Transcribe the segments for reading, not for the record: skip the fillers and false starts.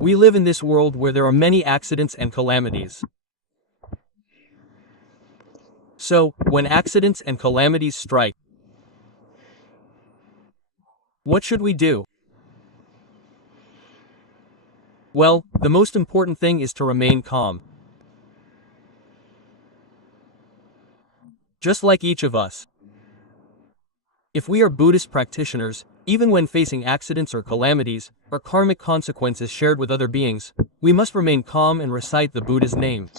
We live in this world where there are many accidents and calamities. So, when accidents and calamities strike, what should we do? Well, the most important thing is to remain calm. Just like each of us. If we are Buddhist practitioners, even when facing accidents or calamities, or karmic consequences shared with other beings, we must remain calm and recite the Buddha's name.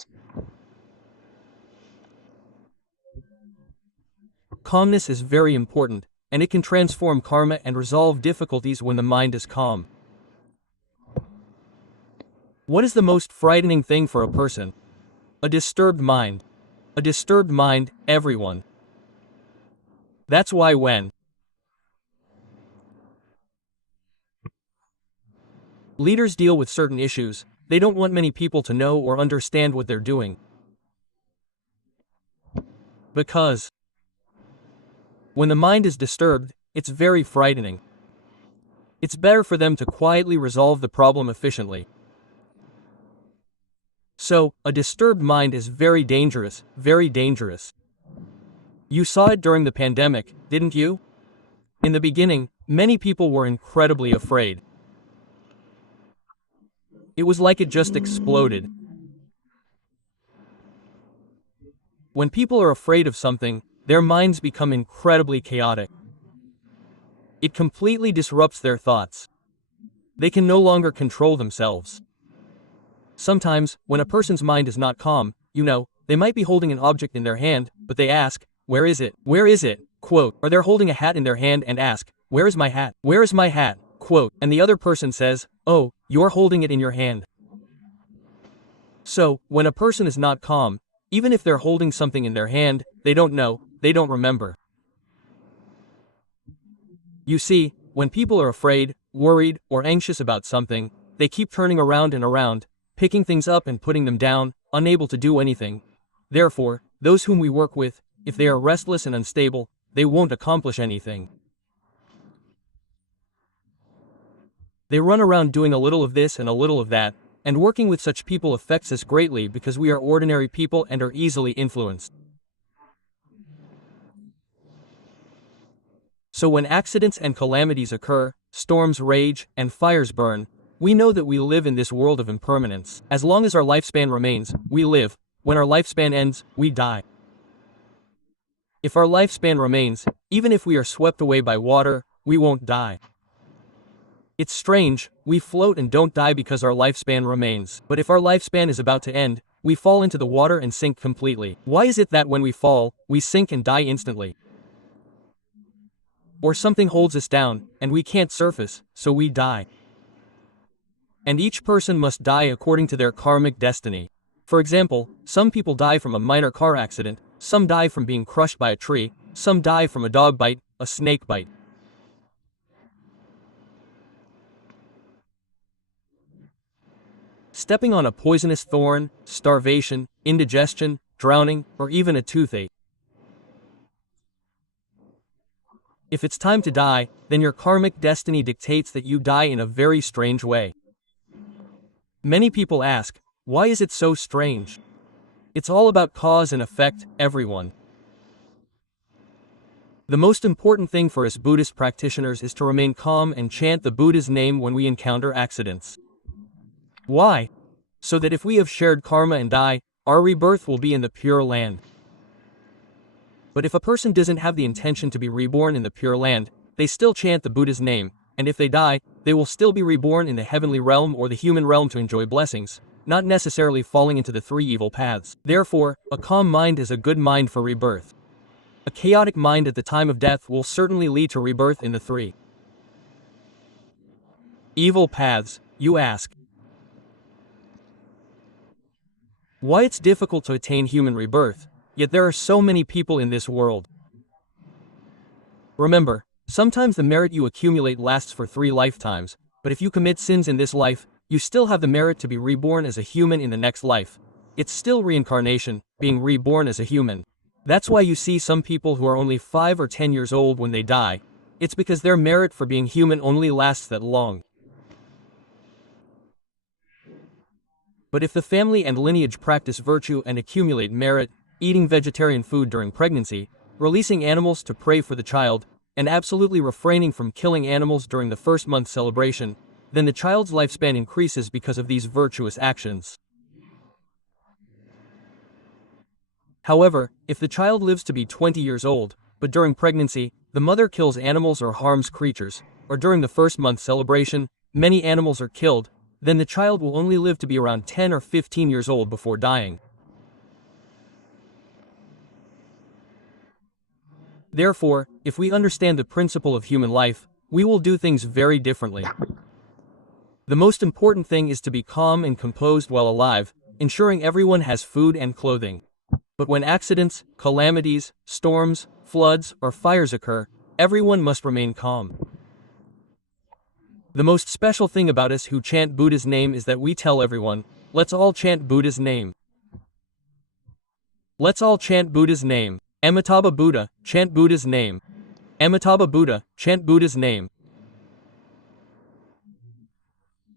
Calmness is very important, and it can transform karma and resolve difficulties when the mind is calm. What is the most frightening thing for a person? A disturbed mind. A disturbed mind, everyone. That's why when leaders deal with certain issues, they don't want many people to know or understand what they're doing. Because when the mind is disturbed, it's very frightening. It's better for them to quietly resolve the problem efficiently. So, a disturbed mind is very dangerous, very dangerous. You saw it during the pandemic, didn't you? In the beginning, many people were incredibly afraid. It was like it just exploded. When people are afraid of something, their minds become incredibly chaotic. It completely disrupts their thoughts. They can no longer control themselves. Sometimes, when a person's mind is not calm, they might be holding an object in their hand, but they ask, "Where is it? Where is it?" Quote, or they're holding a hat in their hand and ask, "Where is my hat? Where is my hat?" Quote, and the other person says, "Oh, you're holding it in your hand." So, when a person is not calm, even if they're holding something in their hand, they don't know, they don't remember. You see, when people are afraid, worried, or anxious about something, they keep turning around and around, picking things up and putting them down, unable to do anything. Therefore, those whom we work with, if they are restless and unstable, they won't accomplish anything. They run around doing a little of this and a little of that, and working with such people affects us greatly because we are ordinary people and are easily influenced. So when accidents and calamities occur, storms rage, and fires burn, we know that we live in this world of impermanence. As long as our lifespan remains, we live. When our lifespan ends, we die. If our lifespan remains, even if we are swept away by water, we won't die. It's strange, we float and don't die because our lifespan remains. But if our lifespan is about to end, we fall into the water and sink completely. Why is it that when we fall, we sink and die instantly? Or something holds us down, and we can't surface, so we die. And each person must die according to their karmic destiny. For example, some people die from a minor car accident, some die from being crushed by a tree, some die from a dog bite, a snake bite. Stepping on a poisonous thorn, starvation, indigestion, drowning, or even a toothache. If it's time to die, then your karmic destiny dictates that you die in a very strange way. Many people ask, why is it so strange? It's all about cause and effect, everyone. The most important thing for us Buddhist practitioners is to remain calm and chant the Buddha's name when we encounter accidents. Why? So that if we have shared karma and die, our rebirth will be in the Pure Land. But if a person doesn't have the intention to be reborn in the Pure Land, they still chant the Buddha's name, and if they die, they will still be reborn in the heavenly realm or the human realm to enjoy blessings, not necessarily falling into the three evil paths. Therefore, a calm mind is a good mind for rebirth. A chaotic mind at the time of death will certainly lead to rebirth in the three evil paths, you ask. Why it's difficult to attain human rebirth, yet there are so many people in this world. Remember, sometimes the merit you accumulate lasts for 3 lifetimes, but if you commit sins in this life, you still have the merit to be reborn as a human in the next life. It's still reincarnation, being reborn as a human. That's why you see some people who are only 5 or 10 years old when they die. It's because their merit for being human only lasts that long. But if the family and lineage practice virtue and accumulate merit, eating vegetarian food during pregnancy, releasing animals to pray for the child, and absolutely refraining from killing animals during the first month celebration, then the child's lifespan increases because of these virtuous actions. However, if the child lives to be 20 years old, but during pregnancy, the mother kills animals or harms creatures, or during the first month celebration, many animals are killed, then the child will only live to be around 10 or 15 years old before dying. Therefore, if we understand the principle of human life, we will do things very differently. The most important thing is to be calm and composed while alive, ensuring everyone has food and clothing. But when accidents, calamities, storms, floods, or fires occur, everyone must remain calm. The most special thing about us who chant Buddha's name is that we tell everyone, let's all chant Buddha's name. Let's all chant Buddha's name. Amitabha Buddha, chant Buddha's name. Amitabha Buddha, chant Buddha's name.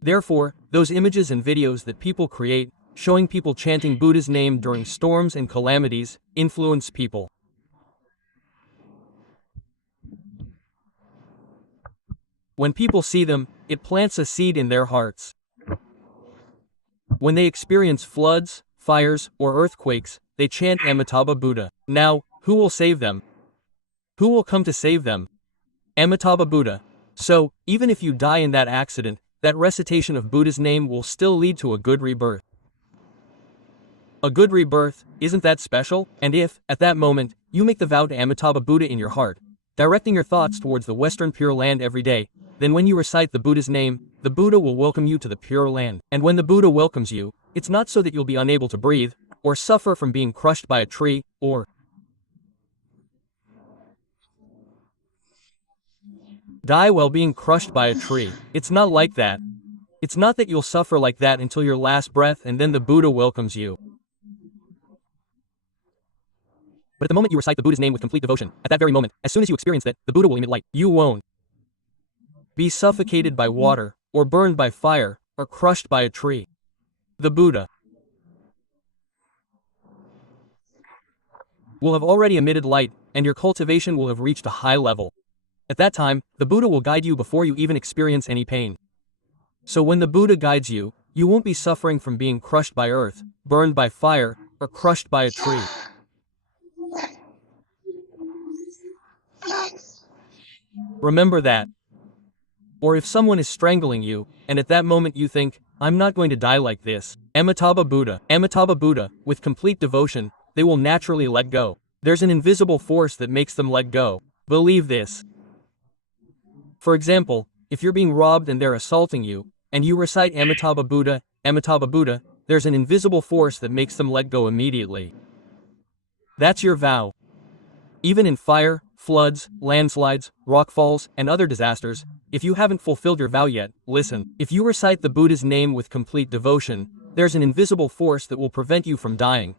Therefore, those images and videos that people create, showing people chanting Buddha's name during storms and calamities, influence people. When people see them, it plants a seed in their hearts. When they experience floods, fires, or earthquakes, they chant Amitabha Buddha. Now, who will save them? Who will come to save them? Amitabha Buddha. So, even if you die in that accident, that recitation of Buddha's name will still lead to a good rebirth. A good rebirth, isn't that special? And if, at that moment, you make the vow to Amitabha Buddha in your heart, directing your thoughts towards the Western Pure Land every day, then when you recite the Buddha's name, the Buddha will welcome you to the Pure Land. And when the Buddha welcomes you, it's not so that you'll be unable to breathe, or suffer from being crushed by a tree, or die while being crushed by a tree. It's not like that. It's not that you'll suffer like that until your last breath and then the Buddha welcomes you. But at the moment you recite the Buddha's name with complete devotion, at that very moment, as soon as you experience that, the Buddha will emit light. You won't be suffocated by water, or burned by fire, or crushed by a tree. The Buddha will have already emitted light, and your cultivation will have reached a high level. At that time, the Buddha will guide you before you even experience any pain. So when the Buddha guides you, you won't be suffering from being crushed by earth, burned by fire, or crushed by a tree. Remember that. Or if someone is strangling you, and at that moment you think, I'm not going to die like this, Amitabha Buddha, with complete devotion, they will naturally let go. There's an invisible force that makes them let go. Believe this. For example, if you're being robbed and they're assaulting you, and you recite Amitabha Buddha, there's an invisible force that makes them let go immediately. That's your vow. Even in fire, floods, landslides, rockfalls, and other disasters, if you haven't fulfilled your vow yet, listen. If you recite the Buddha's name with complete devotion, there's an invisible force that will prevent you from dying.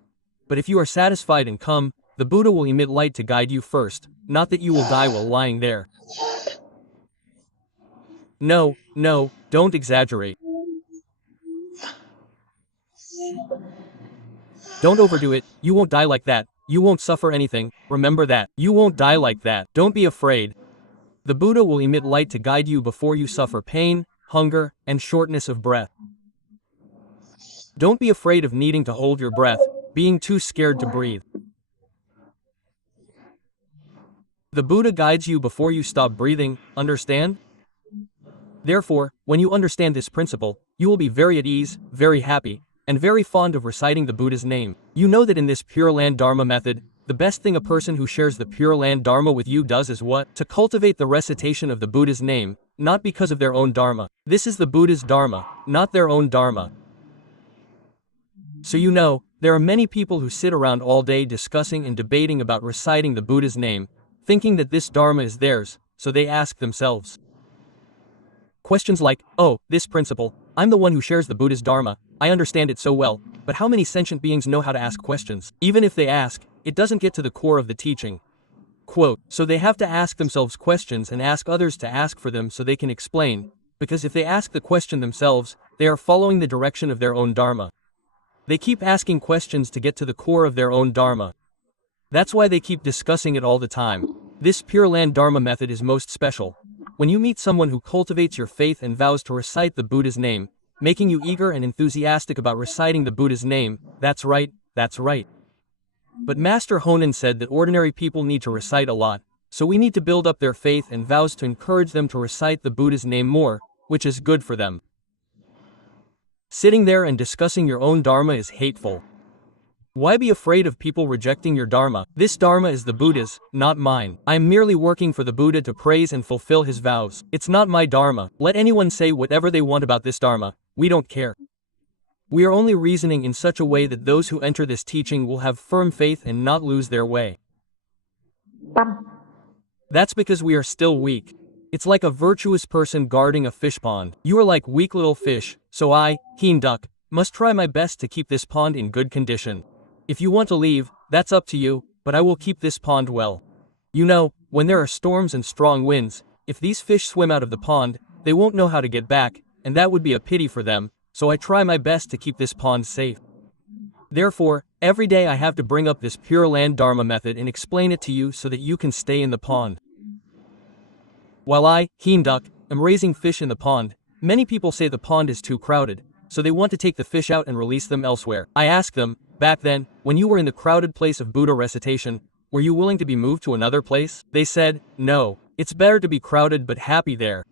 But if you are satisfied and calm, the Buddha will emit light to guide you first, not that you will die while lying there. No, don't exaggerate. Don't overdo it, you won't die like that, you won't suffer anything, remember that. You won't die like that, don't be afraid. The Buddha will emit light to guide you before you suffer pain, hunger, and shortness of breath. Don't be afraid of needing to hold your breath, being too scared to breathe. The Buddha guides you before you stop breathing, understand? Therefore, when you understand this principle, you will be very at ease, very happy, and very fond of reciting the Buddha's name. You know that in this Pure Land Dharma method, the best thing a person who shares the Pure Land Dharma with you does is what? To cultivate the recitation of the Buddha's name, not because of their own Dharma. This is the Buddha's Dharma, not their own Dharma. So you know, there are many people who sit around all day discussing and debating about reciting the Buddha's name, thinking that this Dharma is theirs, so they ask themselves questions like, oh, this principle, I'm the one who shares the Buddha's Dharma, I understand it so well, but how many sentient beings know how to ask questions? Even if they ask, it doesn't get to the core of the teaching. Quote, so they have to ask themselves questions and ask others to ask for them so they can explain, because if they ask the question themselves, they are following the direction of their own Dharma. They keep asking questions to get to the core of their own Dharma. That's why they keep discussing it all the time. This Pure Land Dharma method is most special. When you meet someone who cultivates your faith and vows to recite the Buddha's name, making you eager and enthusiastic about reciting the Buddha's name, that's right, that's right. But Master Honen said that ordinary people need to recite a lot, so we need to build up their faith and vows to encourage them to recite the Buddha's name more, which is good for them. Sitting there and discussing your own Dharma is hateful. Why be afraid of people rejecting your Dharma? This Dharma is the Buddha's, not mine. I am merely working for the Buddha to praise and fulfill his vows. It's not my Dharma. Let anyone say whatever they want about this Dharma. We don't care. We are only reasoning in such a way that those who enter this teaching will have firm faith and not lose their way. That's because we are still weak. It's like a virtuous person guarding a fish pond. You are like weak little fish, so I, Hiền Đức, must try my best to keep this pond in good condition. If you want to leave, that's up to you, but I will keep this pond well. You know, when there are storms and strong winds, if these fish swim out of the pond, they won't know how to get back, and that would be a pity for them, so I try my best to keep this pond safe. Therefore, every day I have to bring up this Pure Land Dharma method and explain it to you so that you can stay in the pond. While I, Hiền Đức, am raising fish in the pond, many people say the pond is too crowded, so they want to take the fish out and release them elsewhere. I ask them, back then, when you were in the crowded place of Buddha recitation, were you willing to be moved to another place? They said, no, it's better to be crowded but happy there.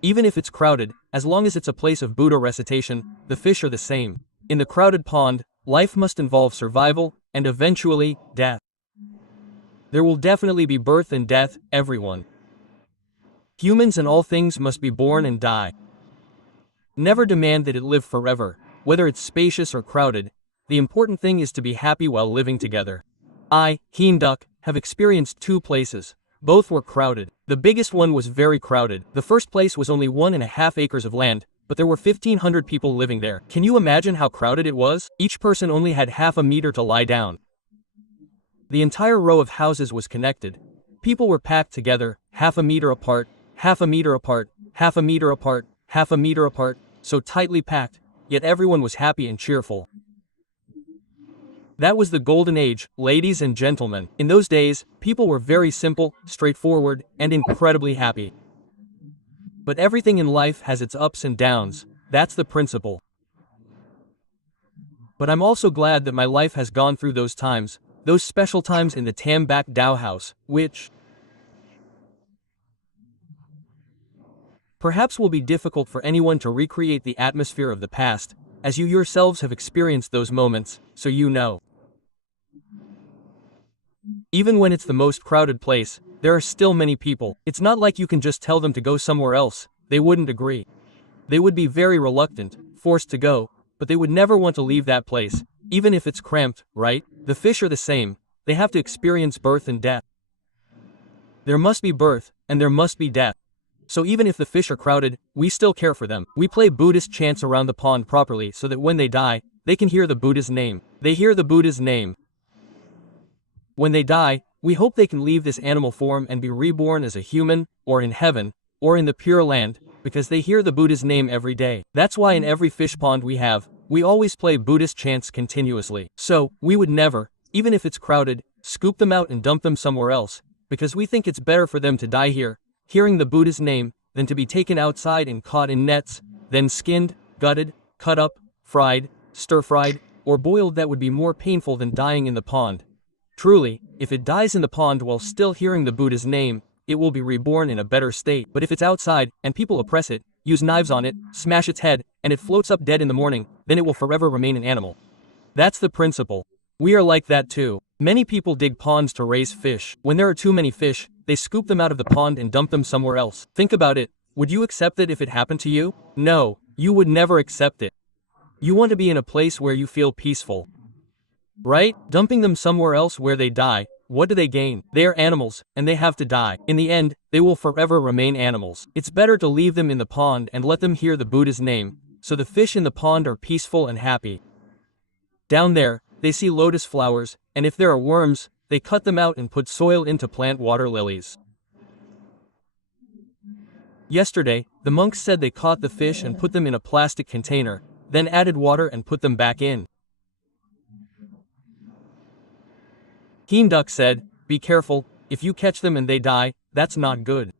Even if it's crowded, as long as it's a place of Buddha recitation, the fish are the same. In the crowded pond, life must involve survival, and eventually, death. There will definitely be birth and death, everyone. Humans and all things must be born and die. Never demand that it live forever, whether it's spacious or crowded. The important thing is to be happy while living together. I, Hiền Đức, have experienced two places. Both were crowded. The biggest one was very crowded. The first place was only 1.5 acres of land, but there were 1,500 people living there. Can you imagine how crowded it was? Each person only had half a meter to lie down. The entire row of houses was connected. People were packed together, half a meter apart, half a meter apart, half a meter apart, half a meter apart, so tightly packed, yet everyone was happy and cheerful. That was the golden age, ladies and gentlemen. In those days, people were very simple, straightforward, and incredibly happy. But everything in life has its ups and downs. That's the principle. But I'm also glad that my life has gone through those times, those special times in the Tam Bak Dao house, which perhaps will be difficult for anyone to recreate the atmosphere of the past, as you yourselves have experienced those moments, so you know. Even when it's the most crowded place, there are still many people. It's not like you can just tell them to go somewhere else. They wouldn't agree. They would be very reluctant, forced to go, but they would never want to leave that place, even if it's cramped, right? The fish are the same. They have to experience birth and death. There must be birth, and there must be death. So even if the fish are crowded, we still care for them. We play Buddhist chants around the pond properly so that when they die, they can hear the Buddha's name. They hear the Buddha's name. When they die, we hope they can leave this animal form and be reborn as a human, or in heaven, or in the Pure Land, because they hear the Buddha's name every day. That's why in every fish pond we always play Buddhist chants continuously. So, we would never, even if it's crowded, scoop them out and dump them somewhere else, because we think it's better for them to die here, hearing the Buddha's name, than to be taken outside and caught in nets, then skinned, gutted, cut up, fried, stir-fried, or boiled. That would be more painful than dying in the pond. Truly, if it dies in the pond while still hearing the Buddha's name, it will be reborn in a better state. But if it's outside, and people oppress it, use knives on it, smash its head, and it floats up dead in the morning, then it will forever remain an animal. That's the principle. We are like that too. Many people dig ponds to raise fish. When there are too many fish, they scoop them out of the pond and dump them somewhere else. Think about it. Would you accept it if it happened to you? No, you would never accept it. You want to be in a place where you feel peaceful. Right? Dumping them somewhere else where they die, what do they gain? They are animals, and they have to die. In the end, they will forever remain animals. It's better to leave them in the pond and let them hear the Buddha's name, so the fish in the pond are peaceful and happy. Down there, they see lotus flowers, and if there are worms, they cut them out and put soil in to plant water lilies. Yesterday, the monks said they caught the fish and put them in a plastic container, then added water and put them back in. Hiền Đức said, "Be careful, if you catch them and they die, that's not good."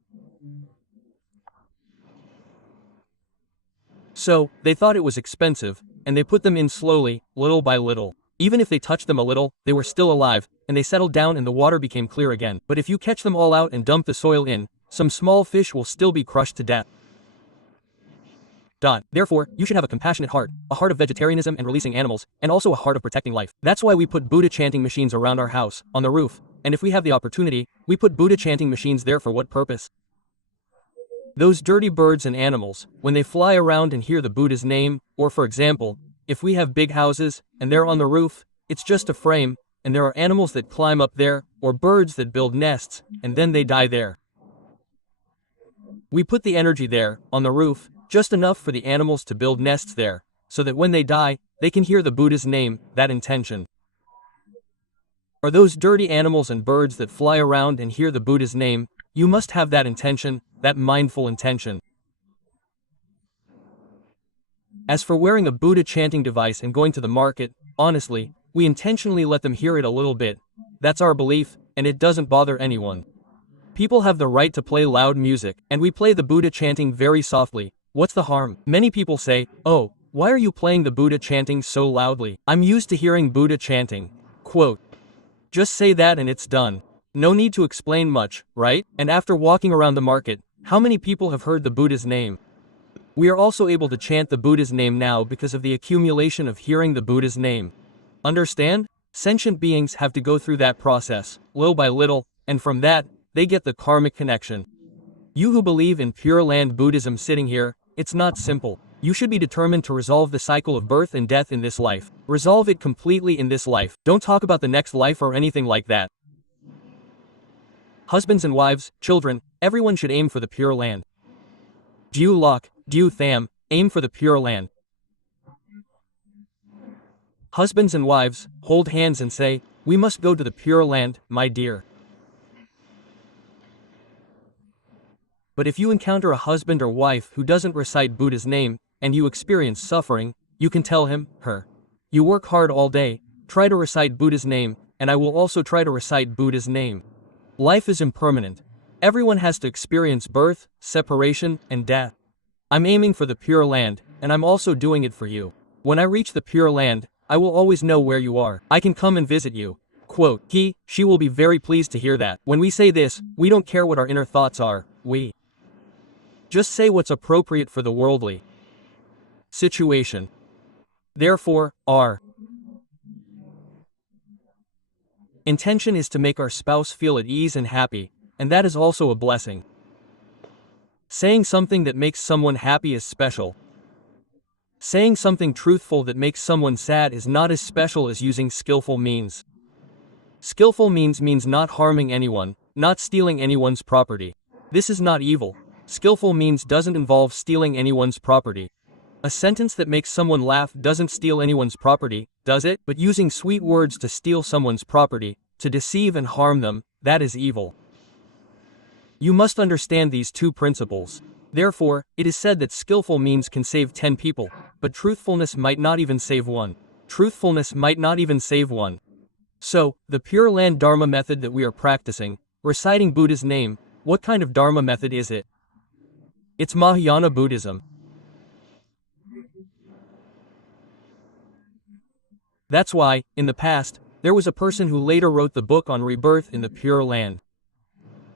So, they thought it was expensive, and they put them in slowly, little by little. Even if they touched them a little, they were still alive, and they settled down and the water became clear again. But if you catch them all out and dump the soil in, some small fish will still be crushed to death. Therefore, you should have a compassionate heart, a heart of vegetarianism and releasing animals, and also a heart of protecting life. That's why we put Buddha chanting machines around our house, on the roof, and if we have the opportunity, we put Buddha chanting machines there for what purpose? Those dirty birds and animals, when they fly around and hear the Buddha's name, or for example, if we have big houses, and they're on the roof, it's just a frame, and there are animals that climb up there, or birds that build nests, and then they die there. We put the energy there, on the roof, just enough for the animals to build nests there, so that when they die, they can hear the Buddha's name, that intention. Or those dirty animals and birds that fly around and hear the Buddha's name, you must have that intention, that mindful intention. As for wearing a Buddha chanting device and going to the market, honestly, we intentionally let them hear it a little bit. That's our belief, and it doesn't bother anyone. People have the right to play loud music, and we play the Buddha chanting very softly. What's the harm? Many people say, "Oh, why are you playing the Buddha chanting so loudly? I'm used to hearing Buddha chanting." Quote. Just say that and it's done. No need to explain much, right? And after walking around the market, how many people have heard the Buddha's name? We are also able to chant the Buddha's name now because of the accumulation of hearing the Buddha's name. Understand? Sentient beings have to go through that process, little by little, and from that, they get the karmic connection. You who believe in Pure Land Buddhism sitting here, it's not simple. You should be determined to resolve the cycle of birth and death in this life. Resolve it completely in this life. Don't talk about the next life or anything like that. Husbands and wives, children, everyone should aim for the Pure Land. CHIİU Lok, CHlliu Tham, aim for the Pure Land. Husbands and wives, hold hands and say, "We must go to the Pure Land, my dear." But if you encounter a husband or wife who doesn't recite Buddha's name, and you experience suffering, you can tell him, her. You work hard all day, try to recite Buddha's name, and I will also try to recite Buddha's name. Life is impermanent. Everyone has to experience birth, separation, and death. I'm aiming for the Pure Land, and I'm also doing it for you. When I reach the Pure Land, I will always know where you are. I can come and visit you. Quote, she will be very pleased to hear that. When we say this, we don't care what our inner thoughts are, we just say what's appropriate for the worldly situation. Therefore, our intention is to make our spouse feel at ease and happy, and that is also a blessing. Saying something that makes someone happy is special. Saying something truthful that makes someone sad is not as special as using skillful means. Skillful means not harming anyone, not stealing anyone's property. This is not evil. Skillful means doesn't involve stealing anyone's property. A sentence that makes someone laugh doesn't steal anyone's property, does it? But using sweet words to steal someone's property, to deceive and harm them, that is evil. You must understand these two principles. Therefore, it is said that skillful means can save 10 people, but truthfulness might not even save one. Truthfulness might not even save one. So, the Pure Land Dharma method that we are practicing, reciting Buddha's name, what kind of Dharma method is it? It's Mahayana Buddhism. That's why, in the past, there was a person who later wrote the book on rebirth in the Pure Land.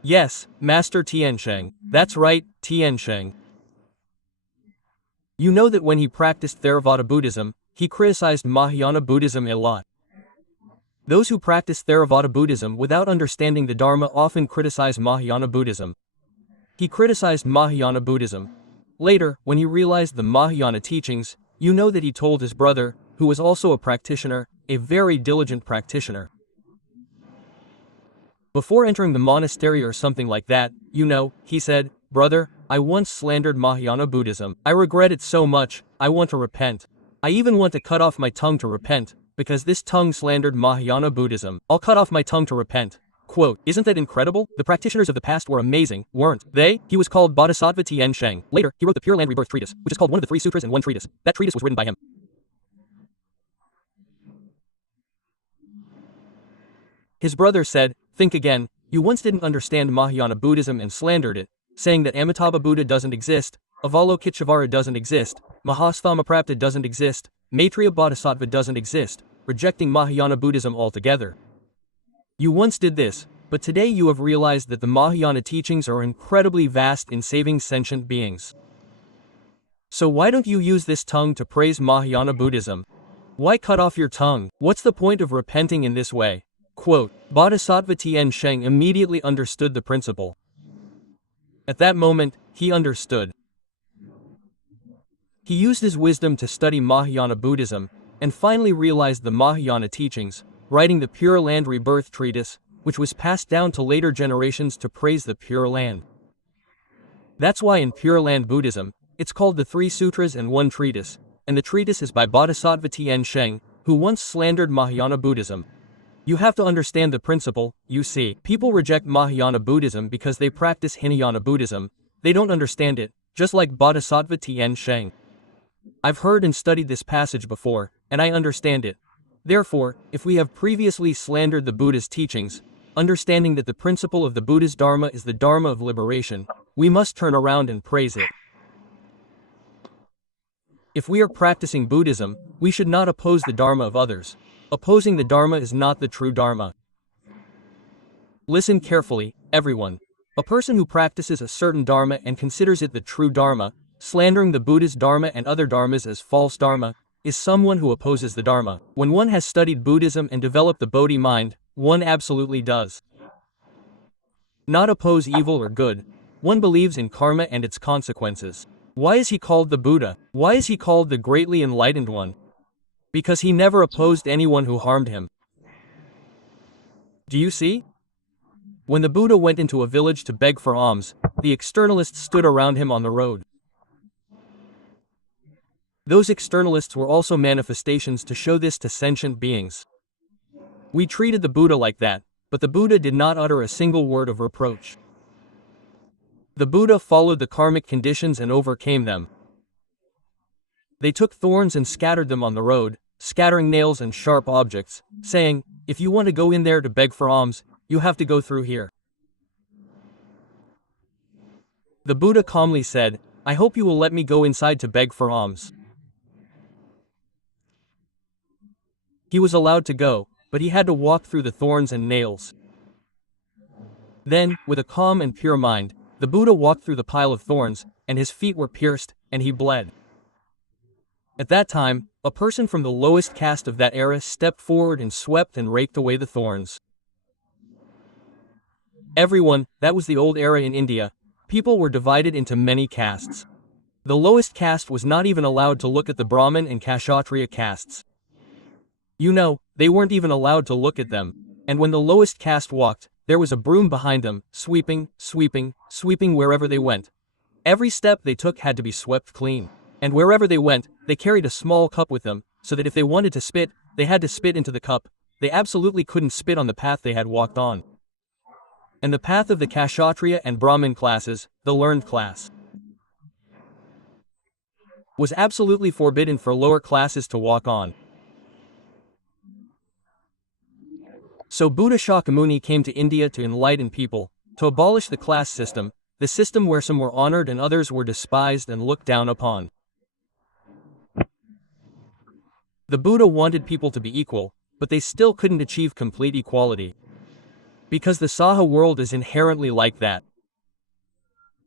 Yes, Master Tiansheng. That's right, Tiansheng. You know that when he practiced Theravada Buddhism, he criticized Mahayana Buddhism a lot. Those who practice Theravada Buddhism without understanding the Dharma often criticize Mahayana Buddhism. He criticized Mahayana Buddhism. Later, when he realized the Mahayana teachings, you know that he told his brother, who was also a practitioner, a very diligent practitioner. Before entering the monastery or something like that, you know, he said, "Brother, I once slandered Mahayana Buddhism. I regret it so much, I want to repent. I even want to cut off my tongue to repent, because this tongue slandered Mahayana Buddhism. I'll cut off my tongue to repent." Quote, isn't that incredible? The practitioners of the past were amazing, weren't they? He was called Bodhisattva Tiansheng. Later, he wrote the Pure Land Rebirth Treatise, which is called one of the 3 sutras in one treatise. That treatise was written by him. His brother said, "Think again, you once didn't understand Mahayana Buddhism and slandered it, saying that Amitabha Buddha doesn't exist, Avalokiteshvara doesn't exist, Mahasthamaprapta doesn't exist, Maitreya Bodhisattva doesn't exist, rejecting Mahayana Buddhism altogether. You once did this, but today you have realized that the Mahayana teachings are incredibly vast in saving sentient beings. So why don't you use this tongue to praise Mahayana Buddhism? Why cut off your tongue? What's the point of repenting in this way?" Quote, Bodhisattva Tien Sheng immediately understood the principle. At that moment, he understood. He used his wisdom to study Mahayana Buddhism, and finally realized the Mahayana teachings, writing the Pure Land Rebirth Treatise, which was passed down to later generations to praise the Pure Land. That's why in Pure Land Buddhism, it's called the Three Sutras and One Treatise, and the treatise is by Bodhisattva Tien Sheng, who once slandered Mahayana Buddhism. You have to understand the principle, you see. People reject Mahayana Buddhism because they practice Hinayana Buddhism. They don't understand it, just like Bodhisattva Tien Sheng. I've heard and studied this passage before, and I understand it. Therefore, if we have previously slandered the Buddha's teachings, understanding that the principle of the Buddha's Dharma is the Dharma of liberation, we must turn around and praise it. If we are practicing Buddhism, we should not oppose the Dharma of others. Opposing the Dharma is not the true Dharma. Listen carefully, everyone. A person who practices a certain Dharma and considers it the true Dharma, slandering the Buddha's Dharma and other Dharmas as false Dharma, is someone who opposes the Dharma. When one has studied Buddhism and developed the Bodhi mind, one absolutely does not oppose evil or good. One believes in karma and its consequences. Why is he called the Buddha? Why is he called the greatly enlightened one? Because he never opposed anyone who harmed him. Do you see? When the Buddha went into a village to beg for alms, the externalists stood around him on the road. Those externalists were also manifestations to show this to sentient beings. We treated the Buddha like that, but the Buddha did not utter a single word of reproach. The Buddha followed the karmic conditions and overcame them. They took thorns and scattered them on the road, scattering nails and sharp objects, saying, "If you want to go in there to beg for alms, you have to go through here." The Buddha calmly said, "I hope you will let me go inside to beg for alms." He was allowed to go, but he had to walk through the thorns and nails. Then, with a calm and pure mind, the Buddha walked through the pile of thorns, and his feet were pierced, and he bled. At that time, a person from the lowest caste of that era stepped forward and swept and raked away the thorns. Everyone, that was the old era in India. People were divided into many castes. The lowest caste was not even allowed to look at the Brahmin and Kshatriya castes. You know, they weren't even allowed to look at them. And when the lowest caste walked, there was a broom behind them, sweeping, sweeping, sweeping wherever they went. Every step they took had to be swept clean. And wherever they went, they carried a small cup with them, so that if they wanted to spit, they had to spit into the cup. They absolutely couldn't spit on the path they had walked on. And the path of the Kshatriya and Brahmin classes, the learned class, was absolutely forbidden for lower classes to walk on. So Buddha Shakyamuni came to India to enlighten people, to abolish the class system, the system where some were honored and others were despised and looked down upon. The Buddha wanted people to be equal, but they still couldn't achieve complete equality. Because the Saha world is inherently like that.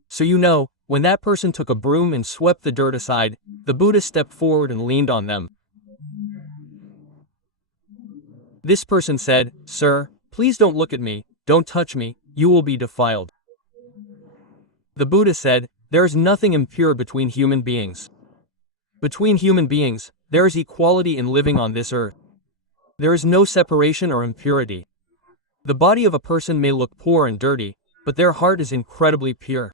So you know, when that person took a broom and swept the dirt aside, the Buddha stepped forward and leaned on them. This person said, "Sir, please don't look at me, don't touch me, you will be defiled." The Buddha said, "There is nothing impure between human beings. Between human beings, there is equality in living on this earth. There is no separation or impurity. The body of a person may look poor and dirty, but their heart is incredibly pure.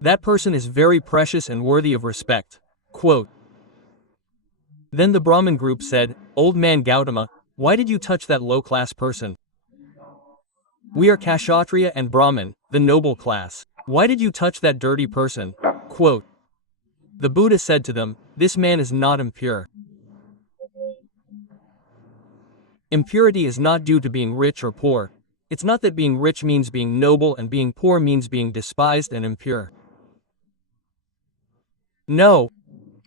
That person is very precious and worthy of respect." Quote. Then the Brahmin group said, "Old man Gautama, why did you touch that low-class person? We are Kshatriya and Brahmin, the noble class. Why did you touch that dirty person?" Quote. The Buddha said to them, "This man is not impure. Impurity is not due to being rich or poor. It's not that being rich means being noble and being poor means being despised and impure. No.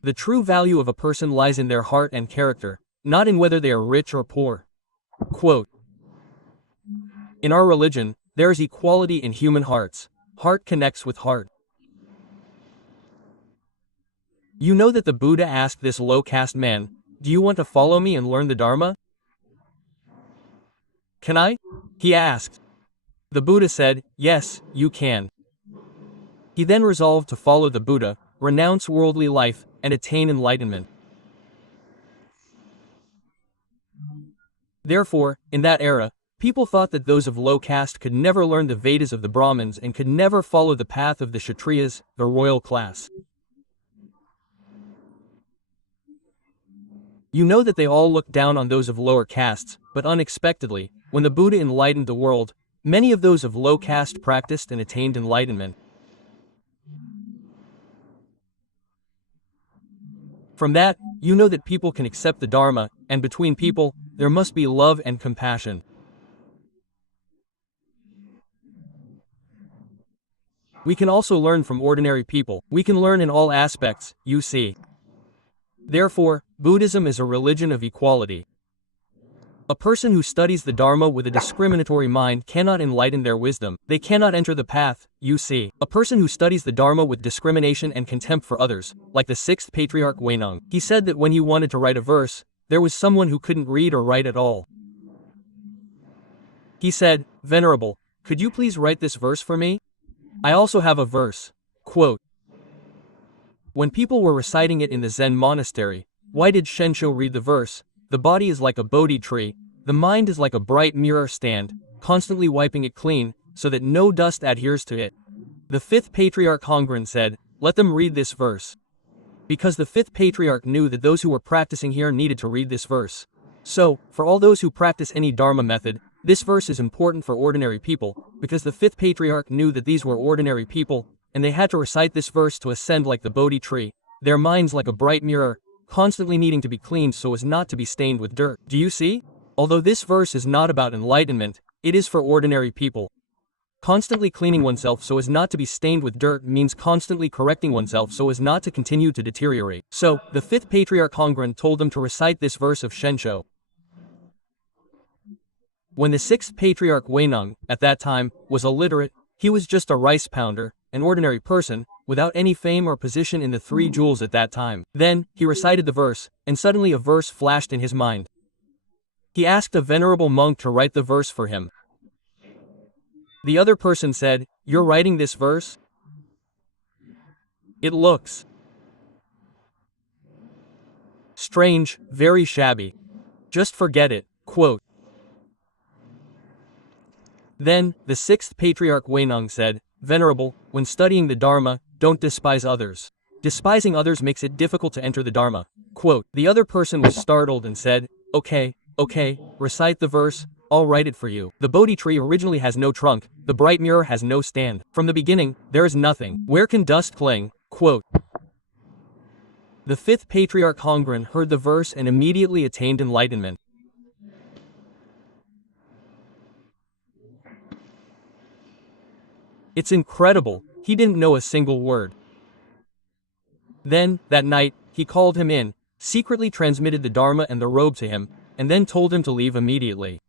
The true value of a person lies in their heart and character, not in whether they are rich or poor. Quote, in our religion, there is equality in human hearts. Heart connects with heart. You know that the Buddha asked this low-caste man, "Do you want to follow me and learn the Dharma?" "Can I?" he asked. The Buddha said, "Yes, you can." He then resolved to follow the Buddha, renounce worldly life, and attain enlightenment. Therefore, in that era, people thought that those of low caste could never learn the Vedas of the Brahmins and could never follow the path of the Kshatriyas, the royal class. You know that they all looked down on those of lower castes, but unexpectedly, when the Buddha enlightened the world, many of those of low caste practiced and attained enlightenment. From that, you know that people can accept the Dharma, and between people, there must be love and compassion. We can also learn from ordinary people. We can learn in all aspects, you see. Therefore, Buddhism is a religion of equality. A person who studies the Dharma with a discriminatory mind cannot enlighten their wisdom. They cannot enter the path, you see. A person who studies the Dharma with discrimination and contempt for others, like the sixth patriarch Wenong. He said that when he wanted to write a verse, there was someone who couldn't read or write at all. He said, "Venerable, could you please write this verse for me? I also have a verse." Quote, when people were reciting it in the Zen monastery, why did Shensho read the verse? The body is like a Bodhi tree, the mind is like a bright mirror stand, constantly wiping it clean, so that no dust adheres to it. The fifth patriarch Hongren said, "Let them read this verse." Because the fifth patriarch knew that those who were practicing here needed to read this verse. So, for all those who practice any Dharma method, this verse is important for ordinary people, because the fifth patriarch knew that these were ordinary people, and they had to recite this verse to ascend like the Bodhi tree, their minds like a bright mirror, constantly needing to be cleaned so as not to be stained with dirt. Do you see? Although this verse is not about enlightenment, it is for ordinary people. Constantly cleaning oneself so as not to be stained with dirt means constantly correcting oneself so as not to continue to deteriorate. So, the fifth patriarch Hongren told them to recite this verse of Shensho. When the sixth patriarch Wenong, at that time, was illiterate, he was just a rice pounder, an ordinary person, without any fame or position in the three jewels at that time. Then, he recited the verse, and suddenly a verse flashed in his mind. He asked a venerable monk to write the verse for him. The other person said, "You're writing this verse? It looks strange, very shabby. Just forget it." Quote. Then, the sixth patriarch Wenong said, "Venerable, when studying the Dharma, don't despise others. Despising others makes it difficult to enter the Dharma." Quote. The other person was startled and said, Okay, recite the verse, I'll write it for you. The Bodhi tree originally has no trunk, the bright mirror has no stand. From the beginning, there is nothing. Where can dust cling? Quote. The fifth patriarch Hongren heard the verse and immediately attained enlightenment. It's incredible, he didn't know a single word. Then, that night, he called him in, secretly transmitted the Dharma and the robe to him, and then told him to leave immediately.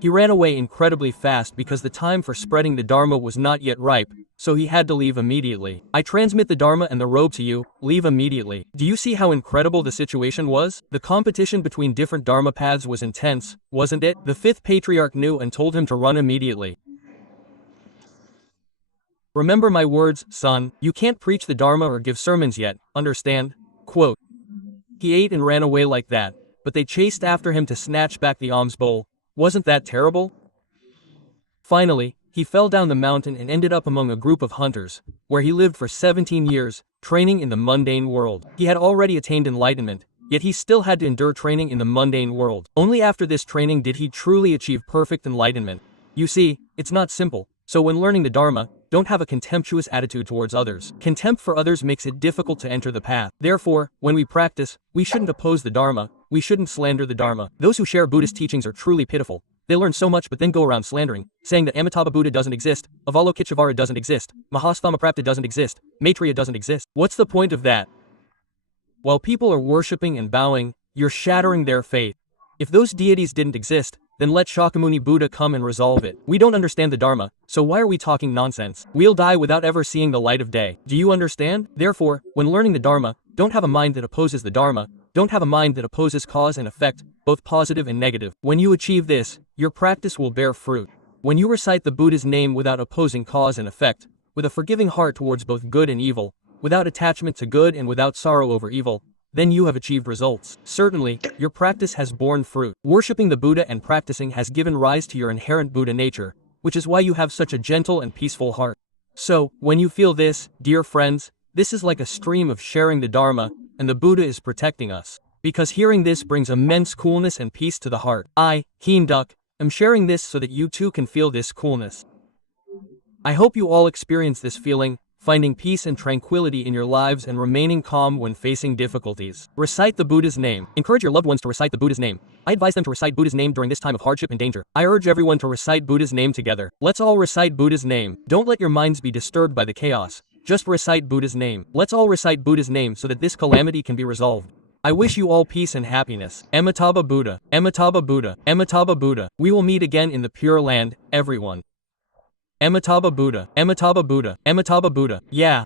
He ran away incredibly fast because the time for spreading the Dharma was not yet ripe, so he had to leave immediately. I transmit the Dharma and the robe to you, leave immediately. Do you see how incredible the situation was? The competition between different Dharma paths was intense, wasn't it? The fifth patriarch knew and told him to run immediately. Remember my words, son, you can't preach the Dharma or give sermons yet, understand? Quote. He ate and ran away like that, but they chased after him to snatch back the alms bowl. Wasn't that terrible? Finally, he fell down the mountain and ended up among a group of hunters, where he lived for 17 years, training in the mundane world. He had already attained enlightenment, yet he still had to endure training in the mundane world. Only after this training did he truly achieve perfect enlightenment. You see, it's not simple, so when learning the Dharma, don't have a contemptuous attitude towards others. Contempt for others makes it difficult to enter the path. Therefore, when we practice, we shouldn't oppose the Dharma, we shouldn't slander the Dharma. Those who share Buddhist teachings are truly pitiful. They learn so much but then go around slandering, saying that Amitabha Buddha doesn't exist, Avalokiteshvara doesn't exist, Mahasthamaprapta doesn't exist, Maitreya doesn't exist. What's the point of that? While people are worshipping and bowing, you're shattering their faith. If those deities didn't exist, then let Shakyamuni Buddha come and resolve it. We don't understand the Dharma, so why are we talking nonsense? We'll die without ever seeing the light of day. Do you understand? Therefore, when learning the Dharma, don't have a mind that opposes the Dharma, don't have a mind that opposes cause and effect, both positive and negative. When you achieve this, your practice will bear fruit. When you recite the Buddha's name without opposing cause and effect, with a forgiving heart towards both good and evil, without attachment to good and without sorrow over evil, then you have achieved results. Certainly, your practice has borne fruit. Worshipping the Buddha and practicing has given rise to your inherent Buddha nature, which is why you have such a gentle and peaceful heart. So, when you feel this, dear friends, this is like a stream of sharing the Dharma, and the Buddha is protecting us. Because hearing this brings immense coolness and peace to the heart. I, Hiền Đức, am sharing this so that you too can feel this coolness. I hope you all experience this feeling, finding peace and tranquility in your lives and remaining calm when facing difficulties. Recite the Buddha's name. Encourage your loved ones to recite the Buddha's name. I advise them to recite Buddha's name during this time of hardship and danger. I urge everyone to recite Buddha's name together. Let's all recite Buddha's name. Don't let your minds be disturbed by the chaos. Just recite Buddha's name. Let's all recite Buddha's name so that this calamity can be resolved. I wish you all peace and happiness. Amitabha Buddha, Amitabha Buddha, Amitabha Buddha. We will meet again in the Pure Land, everyone. Amitabha Buddha, Amitabha Buddha, Amitabha Buddha. Yeah.